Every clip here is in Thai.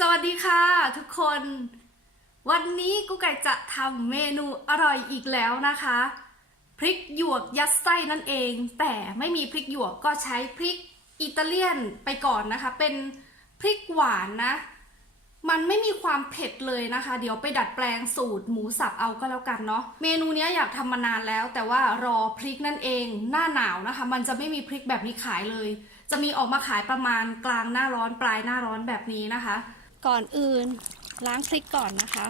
สวัสดีค่ะทุกคน วันนี้กุ๊กไก่จะทำเมนูอร่อยอีกแล้วนะคะ พริกหยวกยัดไส้นั่นเอง แต่ไม่มีพริกหยวกก็ใช้พริกอิตาเลียนไปก่อนนะคะ เป็นพริกหวานนะ มันไม่มีความเผ็ดเลยนะคะ เดี๋ยวไปดัดแปลงสูตรหมูสับเอาก็แล้วกันเนาะเมนูนี้อยากทำมานานแล้ว แต่ว่ารอพริกนั่นเองหน้าหนาวนะคะ มันจะไม่มีพริกแบบนี้ขายเลย จะมีออกมาขายประมาณกลางหน้าร้อนปลายหน้าร้อนแบบนี้นะคะ ก่อนอื่นล้างพริกก่อนนะคะ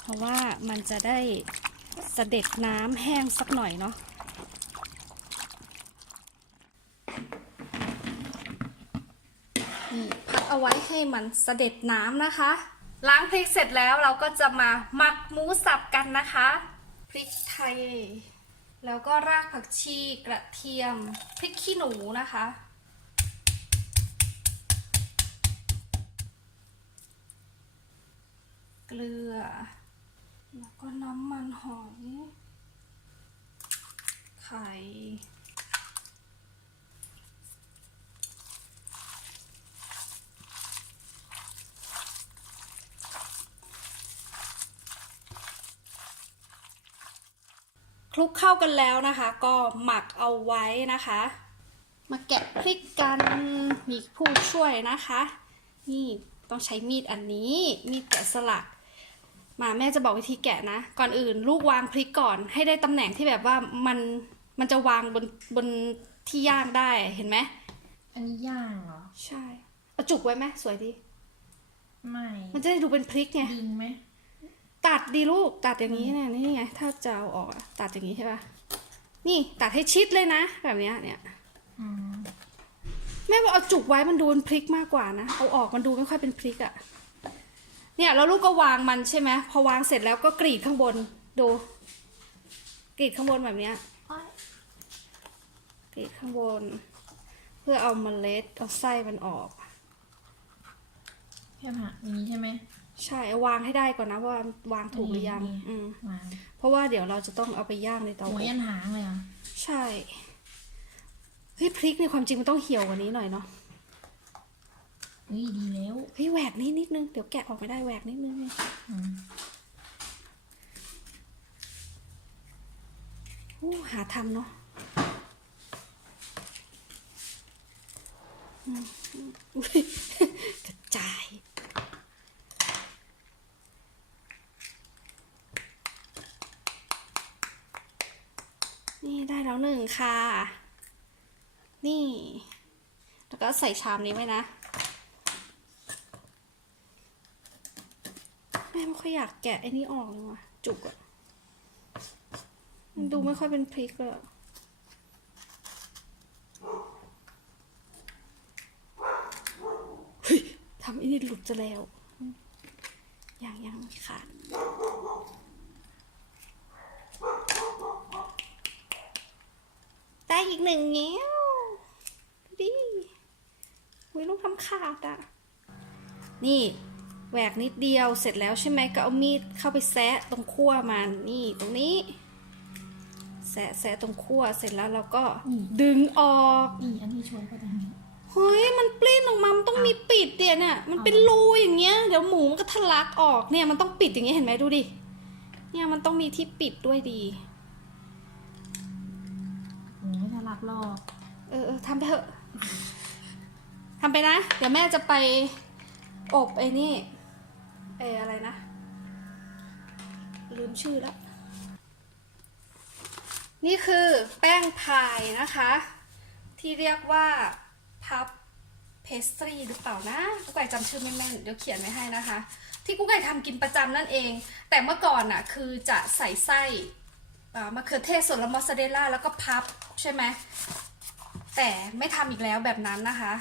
เพราะว่ามันจะได้สเสด็จน้ำแห้งสักหน่อยเนาะนี่พักเอาไว้ให้มันสเสด็จน้ำนะคะ ล้างพริกเสร็จแล้วเราก็จะมาหมักหมูสับกันนะคะ พริกไทย แล้วก็รากผักชีกระเทียมพริกขี้หนูนะคะ เกลือ แล้วก็น้ำมันหอย ไข่ คลุกเข้ากันแล้วนะคะ ก็หมักเอาไว้นะคะ มาแกะพริกกัน มีผู้ช่วยนะคะ นี่ต้องใช้มีดอันนี้ มีดแกะสลัก มาแม่จะบอกวิธีแกะนะ ก่อนอื่น ลูกวางพริกก่อน ให้ได้ตำแหน่งที่แบบว่ามันมันจะวางบนบนที่ย่างได้เห็นไหมอันนี้ย่างเหรอ ใช่เอาจุกไว้ไหมสวยดี ไม่มันจะได้ดูเป็นพริกไงดึงไหมตัดดีลูกตัดอย่างนี้เนี่ยนี่ไงถ้าจะเอาออกอะตัดอย่างนี้ใช่ปะนี่ตัดให้ชิดเลยนะ แบบเนี้ยเนี่ยอืมแม่ว่าเอาจุกไว้มันดูเป็นพริกมากกว่านะเอาออกมันดูไม่ค่อยเป็นพริกอะ เนี่ยแล้วลูกก็วางมันใช่ไหมพอวางเสร็จแล้วก็กรีดข้างบนดู กรีดข้างบนแบบเนี้ยอ้อยกรีดข้างบน เพื่อเอาเมล็ดเอาไส้มันออกแค่ผักอย่างนี้ใช่ไหมใช่เอาวางให้ได้ก่อนนะว่าวางถูกหรือยังนี่อืมวางเพราะว่าเดี๋ยวเราจะต้องเอาไปย่างในเตาหัวอบยันหางเลยเหรอใช่เฮ้ยพริกในความจริงมันต้องเหี่ยวกว่านี้หน่อยเนาะ เฮ้ยดีแล้วเฮ้ยแหวกนิดนิดนึง เดี๋ยวแกะออกไม่ได้แหวกนิดนึงอู้หาทำเนาะอุ้ยกระจาย นี่ได้แล้วหนึ่งค่ะ นี่ แล้วก็ใส่ชามนี้ไว้นะ แม่ไม่ ค่อยอยากแกะไอ้นี่ออกเลยว่ะ จุกอะมันดูไม่ค่อยเป็นพริกเลยเฮ้ยทำไอ้นี่หลุดจะแล้ว ยังยังขาดได้อีกหนึ่งเงี้ยวดิวิลูกทำขาดอะ นี่ แหวกนิดเดียวเสร็จแล้วใช่ไหมก็เอามีดเข้าไปแซะตรงขั้วมันนี่ตรงนี้ แซะแซะตรงขั้วเสร็จแล้วเราก็ดึงออกนี่อันที่ชวนก็ทำนี้เฮ้ยมันปลิ้นออกมามันต้องมีปิดเดี๋ยเนี่ยมันเป็นรูอย่างเงี้ยเดี๋ยวหมูมันก็ทะลักออกเนี่ยมันต้องปิดอย่างเงี้ยเห็นไหมดูดิเนี่ยมันต้องมีที่ปิดด้วยดีโอ้ยทะลักลอกเออเออทำไปเถอะทำไปนะ เดี๋ยวแม่จะไปอบไอ้นี่ เอออะไรนะ ลืมชื่อแล้ว นี่คือแป้งพายนะคะ ที่เรียกว่าพับเพสตรีหรือเปล่านะกุ๊กไก่จำชื่อไม่แม่นเดี๋ยวเขียนไว้ให้นะคะ ที่กุ๊กไก่ทำกินประจำนั่นเอง แต่เมื่อก่อนน่ะคือจะใส่ไส้มะเขือเทศส่วนละมอสซาเรลล่าแล้วก็พับใช่ไหมแต่ไม่ทำอีกแล้วแบบนั้นนะคะ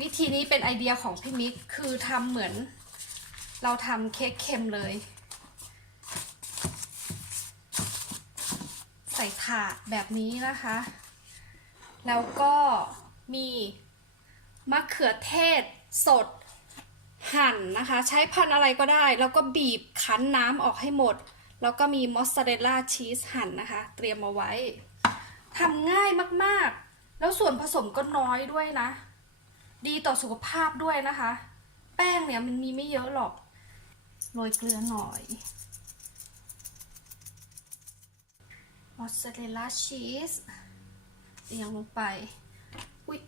วิธีนี้เป็นไอเดียของพี่มิกคือทำเหมือน เราทำเค้กเค็มเลย ใส่ถาดแบบนี้นะคะ แล้วก็มีมะเขือเทศสดหั่นนะคะ ใช้พันอะไรก็ได้ แล้วก็บีบคั้นน้ำออกให้หมด แล้วก็มีมอสซาเรลล่าชีสหั่นนะคะ เตรียมเอาไว้ทำง่ายมากๆ แล้วส่วนผสมก็น้อยด้วยนะ ดีต่อสุขภาพด้วยนะคะ แป้งเนี่ยมันมีไม่เยอะหรอก โรยเกลือหน่อย มอสซาเรลลาชีสเรียงลงไป อุ๊ย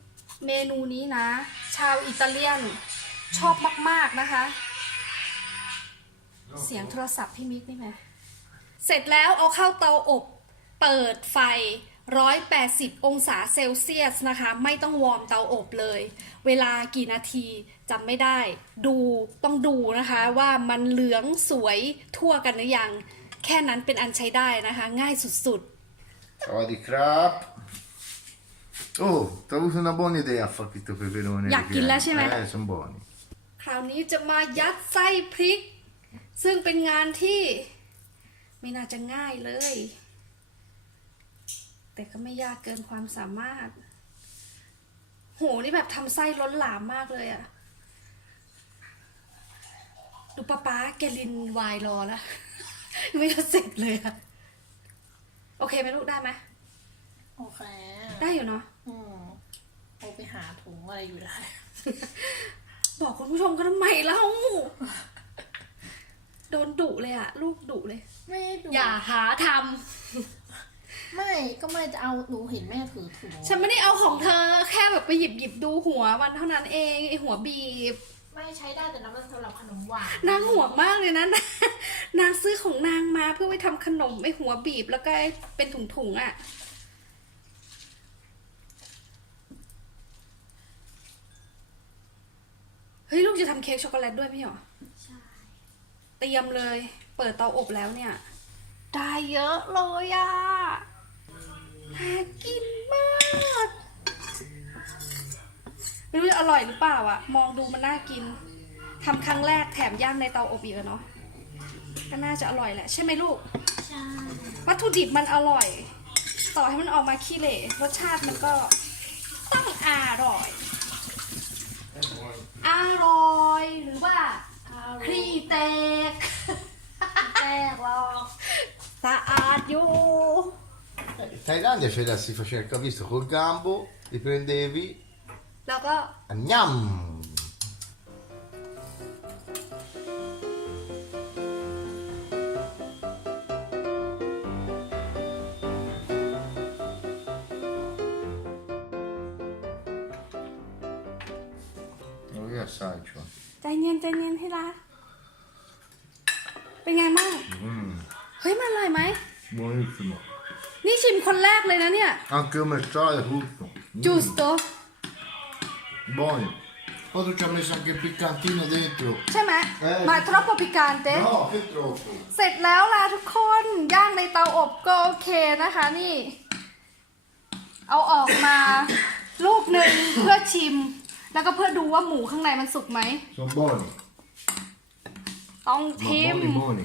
เมนูนี้นะ ชาวอิตาเลียนชอบมาก ๆ นะคะ เสียงโทรศัพท์พี่มิกนี่ไหมเสร็จแล้วเอาเข้าเตาอบ เปิดไฟ 180 องศาเซลเซียสนะคะ ไม่ต้องวอร์มเตาอบเลย เวลากี่นาทีจำไม่ได้ ดูต้องดูนะคะว่ามันเหลืองสวยทั่วกันหรือยัง แค่นั้นเป็นอันใช้ได้นะคะ ง่ายสุด Ciao di crap. Oh, ti ho avuto una buona idea a fare questo peperone. อยากกินแล้วใช่ไหม? Eh, sono buoni. ๆคราวนี้จะมายัดไส้พริก ซึ่งเป็นงานที่ไม่น่าจะง่ายเลย แต่ก็ไม่ยากเกินความสามารถ โห นี่แบบทำไส้ล้นหลามมากเลยอะดูป้าป๊าแกลินไวายรอแล้วยังไม่ทันเสร็จเลยอะโอเคไหมลูกได้ไหมโอเคได้อยู่เนาะอืมโอไปหาถุงอะไรอยู่ได้ บอกคุณผู้ชมก็ทำไมเล่าโดนดุเลยอะลูกดุเลย ไม่ดูอย่าหาท ไม่ก็ไม่จะเอาหนูเห็นแม่ถือถุงำฉันไม่ได้เอาของเธอแค่แบบไปหยิบหยิบดูหัวมันเท่านั้นเองไอหัวบีบ ไม่ใช้ได้แต่น้ำมันสำหรับขนมหวานนางห่วงมากเลยนะ นางซื้อของนางมาเพื่อไปทำขนมไอหัวบีบแล้วก็เป็นถุงๆอะเฮ้ย ลูกจะทำเค้กช็อกโกแลตด้วยไม่เหรอ ใช่เตรียมเลย เปิดเตาอบแล้วเนี่ย ได้เยอะเลยอะน่ากินมากไม่รู้จะอร่อยหรือเปล่าอะมองดูมันน่ากินทำครั้งแรกแถมย่างในเตาอบอีกอะเนาะก็น่าจะอร่อยแหละ ใช่ไหมลูก ใช่วัตถุดิบมันอร่อย ต่อให้มันออกมาขี้เหร่รสชาติมันก็ต้องอ Thailandia ce la si faceva, che ho visto, col gambo, li prendevi, แล้วก็ gnam! Lo che assaggio? ใจเย็นใจเย็นให้ละเป็นไงบ้าง Mm, เฮ้ย มันอร่อยไหม buonissimo. นี่ชิมคนแรกเลยนะเนี่ย Anche come sale tutto. Mm, จูสโต Buoni. Poi tu ci hai messo anche il piccantino dentro. ใช่ไหมเอ้ย มาทรอปโปปิการเต้ No, che troppo. เสร็จแล้วล่ะทุกคน ย่างในเตาอบก็โอเคนะคะนี่ เอาออกมา ลูกหนึ่งเพื่อชิม แล้วก็เพื่อดูว่าหมูข้างในมันสุกไหม Sono buoni. ต้อง Ma ทิม buoni, buoni.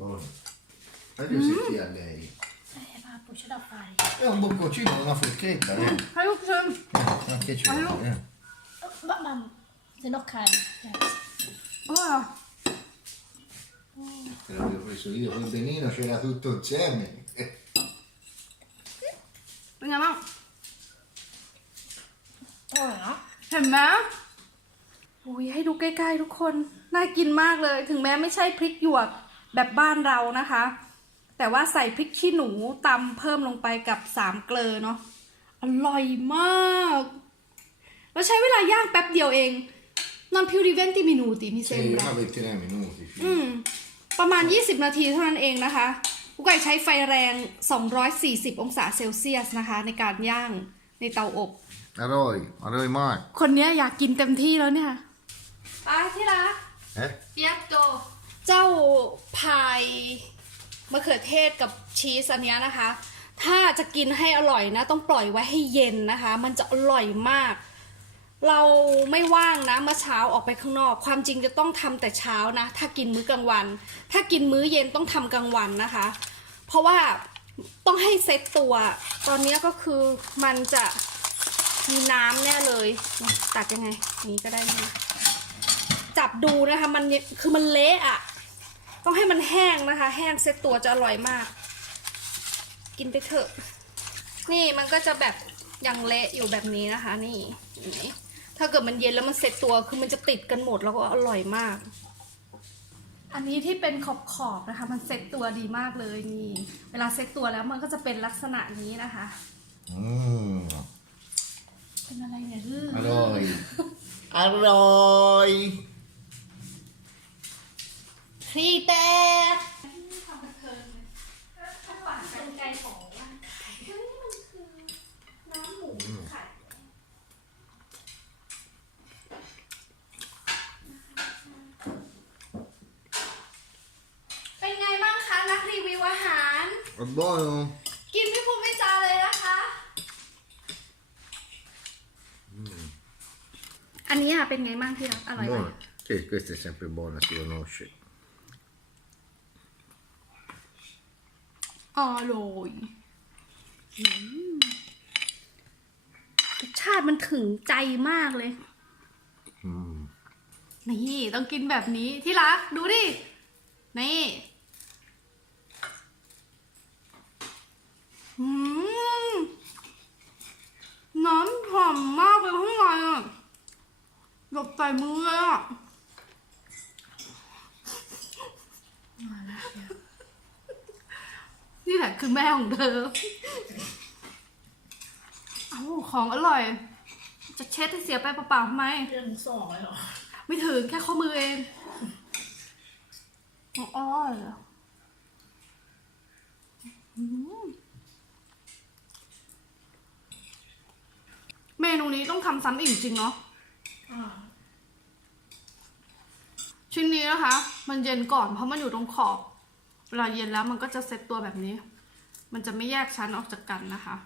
Buoni. Voglio sentire a lei. ไอ้พาปุชดาไฟ È un bocconcino, una forchetta, eh. ให้ลูกชิม Eh, Anche c'è, Allora. eh. บ้าบัมเซนกคันเออ Te l'avevo preso io, col benino c'era tutto insieme. เป็นไงบ้างอร่อยเนาะเห็นไหมอุ้ยให้ดูใกล้ๆทุกคน น่ากินมากเลย ถึงแม้ไม่ใช่พริกหยวกแบบบ้านเรานะคะ แต่ว่าใส่พริกขี้หนูตำเพิ่มลงไปกับสามเกลอเนาะอร่อยมากแล้วใช้เวลาย่างแป๊บเดียวเอง non più di 20 minuti mi Sì, sembra una ventina di minuti. sì. อืมประมาณ 20 นาทีเท่านั้นเองนะคะกุ๊กไก่ใช้ไฟแรง 240 องศาเซลเซียสนะคะ ในการย่างในเตาอบ Aroi, aroi mai. คนเนี้ยอยากกินเต็มที่แล้วเนี่ยไปที่รัก Eh? เปียกโตเจ้าพาย มะเขือเทศกับชีสอันนี้นะคะ ถ้าจะกินให้อร่อยนะ ต้องปล่อยไว้ให้เย็นนะคะ มันจะอร่อยมาก เราไม่ว่างนะเมื่อเช้าออกไปข้างนอก ความจริงจะต้องทำแต่เช้านะ ถ้ากินมื้อกลางวัน ถ้ากินมื้อเย็นต้องทำกลางวันนะคะ เพราะว่าต้องให้เซ็ตตัว ตอนนี้ก็คือมันจะมีน้ำแน่เลย ตัดยังไง นี้ก็ได้นะจับดูนะคะ มันคือมันเละอะ ต้องให้มันแห้งนะคะ แห้งเซ็ตตัวจะอร่อยมาก กินไปเถอะ นี่มันก็จะแบบยังเละอยู่แบบนี้นะคะ นี่อย่างนี้ถ้าถ้าเกิดมันเย็นแล้วมันเซ็ตตัวคือมันจะติดกันหมดแล้วก็อร่อยมาก อันนี้ที่เป็นขอบขอบๆนะคะ มันเซ็ตตัวดีมากเลยนี่ เวลาเซ็ตตัวแล้วมันก็จะเป็นลักษณะนี้นะคะ Mmm. เป็นอะไรเนี่ยฮือ Arroi. Arroi. พี่แต่เป็นไงบ้างคะนักรีวิวอาหาร È buono? กินไม่พูดไม่จาเลยนะคะ อันนี้อะเป็นไงบ้างที่รักอร่อยไหม Buono. Sì, questa è sempre buona, si conosce. อร่อยอืมรสชาติมันถึงใจมากเลย Mm. นี่ต้องกินแบบนี้ที่รัก ดูดิ นี่อืมน้ำหอมมากเลยข้างในอะหยดใส่มือเลยอะ นี่แหละคือแม่ของเธอ เอาของอร่อย จะเช็ดให้เสียไปเปล่าๆทำไม เรื่องสองเลยเหรอไม่ถึงแค่ข้อมือเองอ๋อเหรออืมเมนูนี้ต้องทำซ้ำอีกจริงเนาะอ่าชิ้นนี้นะคะ มันเย็นก่อนเพราะมันอยู่ตรงขอบเวลาเย็นแล้วมันก็จะเซ็ตตัวแบบนี้ มันจะไม่แยกชั้นออกจากกันนะคะ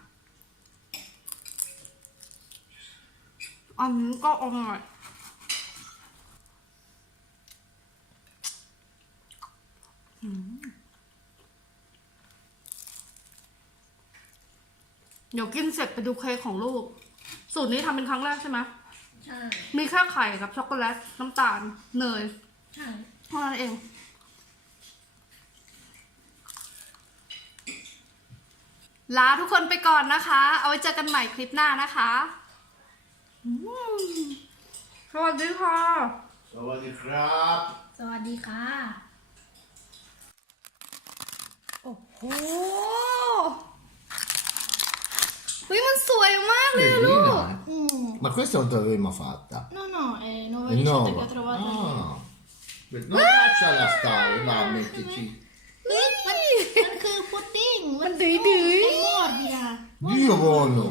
อันนี้ก็อร่อยอืมเดี๋ยวกินเสร็จไปดูเค้กของลูก สูตรนี้ทำเป็นครั้งแรกใช่ไหมใช่ มีแค่ไข่กับช็อกโกแลตน้ำตาลเนย ใช่เท่านั้นเอง ลาทุกคนไปก่อนนะคะ เอาไว้เจอกันใหม่คลิปหน้านะคะอืมสวัสดีค่ะ Savadi krab. สวัสดีค่ะ โอ้โหเฮ้ยมันสวยมากเลยอะลูก Bellina, eh? อืม Ma questa non te l'avremmo fatta. no no è nuova È ricetta nuova. che ho trovato io. Ah. Non lasciala stare, va, mettici. เฮ้ยมันมันคือพุดดิ้ง มันดื้อดื้อมันมอดดีอะ Dio buono.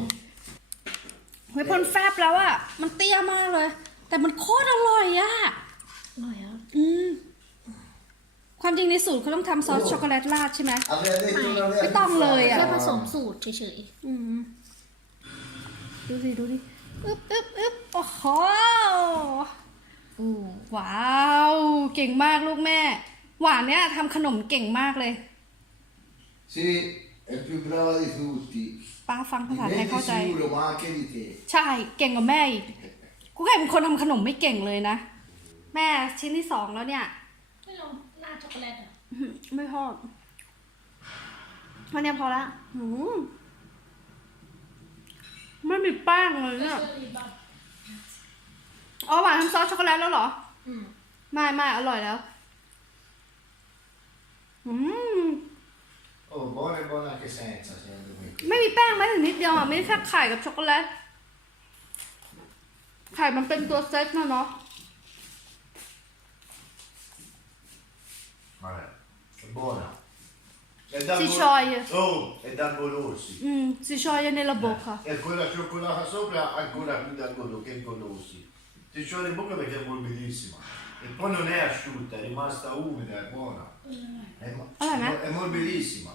เฮ้ยพอนแฟบแล้วอะมันเตี้ยมากเลย แต่มันโคตรอร่อยอะอร่อยอะอืมความจริงในสูตรเขาต้องทำซอสช็อกโกแลตราดใช่ไหม Aveva detto una vera Che tom lei, eh? แค่ differenza. ผสมสูตรเฉยอืมดูสิ ดูดิอึ๊บอึ๊บอึ๊บโอ้โหๆโอ้ว้าว เก่งมากลูกแม่ หวานเนี่ยทำขนมเก่งมากเลย Sì, è il più brava di tutti. ป้าฟัง Di ภาษา me ไทย di เข้าใจ sicuro, ma anche di te. ใช่ เก่งกว่าแม่อีก กูแค่เป็นคนทำขนมไม่เก่งเลยนะ แม่ชิ้นที่สองแล้วเนี่ย ไม่ลองหน้าช็อกโกแลตอะอื้อหือไม่พอวันนี้พอละหืมไม่มีแป้งเลยเนี่ยเชอรี่บัตอ๋อหวานทำซอสช็อกโกแลตแล้วเหรอ อืมไม่ไม่อร่อยแล้ว อืม Oh, buona e buona anche senza, secondo me. ไม่มีแป้งแม้แต่นิดเดียวอ่ะ ไม่แค่ไข่กับช็อกโกแลต ไข่มันเป็นตัวเซตนะเนาะ Vabbè, è buona. È da Si Bo- scioglie. Oh, è da Golossi. อืมซีชอยในระบบค่ะ E quella cioccolata sopra ancora più da Golossi che Golossi. Ti scioglie in bocca perché è morbidissima. E poi non è asciutta, è rimasta umida, è buona. È, mo- Allora, è morbidissima.